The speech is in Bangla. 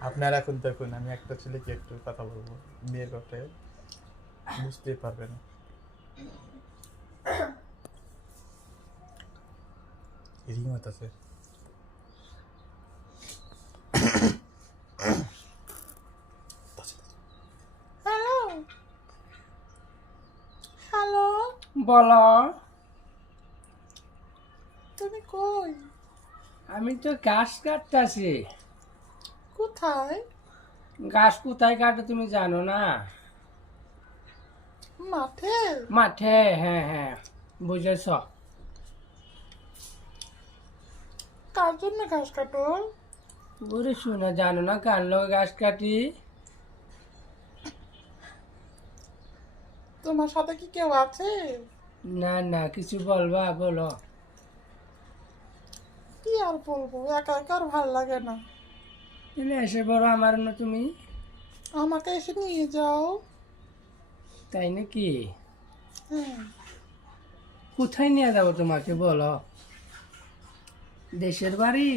আপনারা এখন দেখুন আমি একটা ছেলেকে একটু কথা বলবো বিয়ের কথায় বুঝতেই পারবে না। রিমত আছে। হ্যালো হ্যালো, বলো। তুমি কই? আমি তো ঘাস কাটতাছি। কোথায়? ঘাস কোথায় কাটে তুমি জানো না? মাঠে? মাঠে, হ্যাঁ হ্যাঁ, বুঝেছ। কার জন্য ঘাস কাটো? ওরে শুনে জানো না কার লোক ঘাস কাটি? তোমার সাথে কি কেউ আছে? না না, কিছু বলবা বলো। কি আর বলবো, একা একা আর ভাল লাগে না। তাহলে এসে বলো আমার না তুমি। আমাকে এসে নিয়ে যাও। তাই নাকি? হ্যাঁ। কোথায় নিয়ে যাবো তোমাকে বলো? দেশের বাড়ি?